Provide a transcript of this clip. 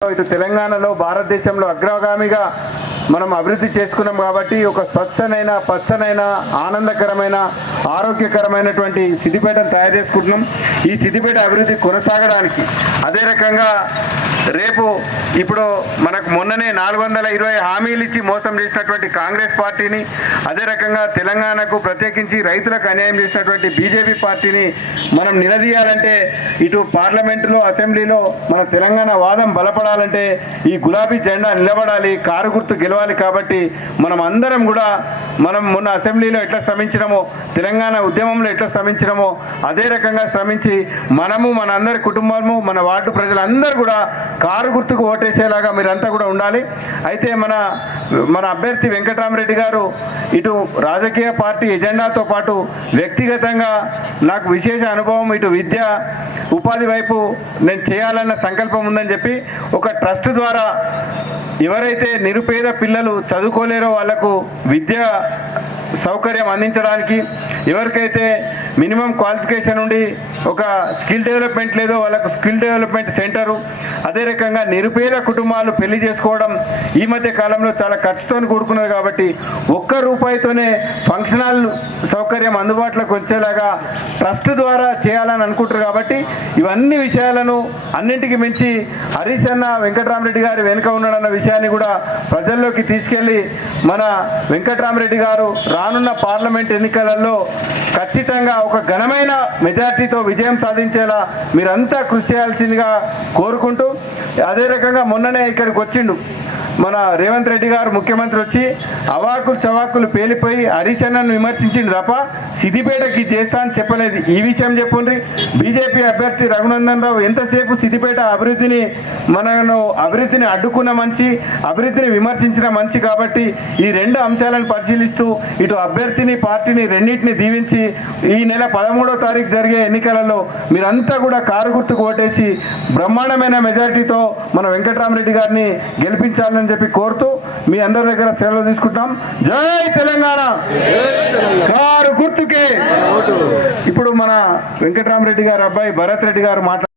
ఇటు తెలంగాణలో భారతదేశంలో అగ్రగామిగా మనం అభివృద్ధి చేసుకున్నాం కాబట్టి ఒక స్వచ్ఛనైన పచ్చనైన ఆనందకరమైన ఆరోగ్యకరమైనటువంటి సిద్దిపేటను తయారు చేసుకుంటున్నాం. ఈ సిద్దిపేట అభివృద్ధి కొనసాగడానికి అదే రకంగా రేపు ఇప్పుడు మనకు మొన్ననే నాలుగు వందల ఇరవై హామీలు ఇచ్చి మోసం చేసినటువంటి కాంగ్రెస్ పార్టీని అదే రకంగా తెలంగాణకు ప్రత్యేకించి రైతులకు అన్యాయం చేసినటువంటి బీజేపీ పార్టీని మనం నిలదీయాలంటే ఇటు పార్లమెంటులో అసెంబ్లీలో మన తెలంగాణ వాదం బలపడాలంటే ఈ గులాబీ జెండా నిలబడాలి కారు గుర్తు గెలవాలి. కాబట్టి మనం అందరం కూడా మనం మొన్న అసెంబ్లీలో ఎట్లా శ్రమించినమో తెలంగాణ ఉద్యమంలో ఎట్లా శ్రమించినమో అదే రకంగా శ్రమించి మనము మన అందరి కుటుంబము మన వార్డు ప్రజలందరూ కూడా కారు గుర్తుకు ఓటేసేలాగా మీరంతా కూడా ఉండాలి. అయితే మన మన అభ్యర్థి వెంకటరామరెడ్డి గారు ఇటు రాజకీయ పార్టీ ఎజెండాతో పాటు వ్యక్తిగతంగా నాకు విశేష అనుభవం ఇటు విద్య ఉపాధి వైపు నేను చేయాలన్న సంకల్పం ఉందని చెప్పి ఒక ట్రస్ట్ ద్వారా ఎవరైతే నిరుపేద పిల్లలు చదువుకోలేరో వాళ్ళకు విద్య సౌకర్యం అందించడానికి ఎవరికైతే మినిమం క్వాలిఫికేషన్ ఉండి ఒక స్కిల్ డెవలప్మెంట్ లేదో వాళ్ళకు స్కిల్ డెవలప్మెంట్ సెంటరు అదే రకంగా నిరుపేద కుటుంబాలు పెళ్ళి చేసుకోవడం ఈ మధ్య కాలంలో చాలా ఖర్చుతో కూడుకున్నది కాబట్టి ఒక్క రూపాయితోనే ఫంక్షన్ హాల్ సౌకర్యం అందుబాటులోకి వచ్చేలాగా ట్రస్ట్ ద్వారా చేయాలని అనుకుంటారు కాబట్టి ఇవన్నీ విషయాలను అన్నింటికి మించి హరీష్ అన్న వెంకటరామరెడ్డి గారి వెనుక ఉన్నాడన్న విషయాన్ని కూడా ప్రజల్లోకి తీసుకెళ్ళి మన వెంకటరామరెడ్డి గారు రానున్న పార్లమెంట్ ఎన్నికలలో ఖచ్చితంగా ఒక ఘనమైన మెజార్టీతో విజయం సాధించేలా మీరంతా కృషి చేయాల్సిందిగా కోరుకుంటూ అదే రకంగా మొన్ననే ఇక్కడికి వచ్చిండు. మన రేవంత్ రెడ్డి గారు ముఖ్యమంత్రి వచ్చి అవాకులు చవాకులు పేలిపోయి హరిచన్నను విమర్శించింది తప్ప సిద్దిపేటకి చేస్తా అని చెప్పలేదు. ఈ విషయం చెప్పండి బీజేపీ అభ్యర్థి రఘునందన్ రావు ఎంతసేపు సిద్దిపేట అభివృద్ధిని మనను అభివృద్ధిని అడ్డుకున్న మంచి అభివృద్ధిని విమర్శించిన మంచి కాబట్టి ఈ రెండు అంశాలను పరిశీలిస్తూ ఇటు అభ్యర్థిని పార్టీని రెండింటిని దీవించి ఈ నెల పదమూడో తారీఖు జరిగే ఎన్నికలలో మీరంతా కూడా కారు గుర్తుకు ఓటేసి బ్రహ్మాండమైన మెజారిటీతో మన వెంకటరామరెడ్డి గారిని గెలిపించాలని చెప్పి కోరుతూ మీ అందరి దగ్గర సెలవు తీసుకుంటాం. జై తెలంగాణ! కారు గుర్తుకే. ఇప్పుడు మన వెంకటరామరెడ్డి గారు అబ్బాయి భరత్ రెడ్డి గారు మాట్లాడు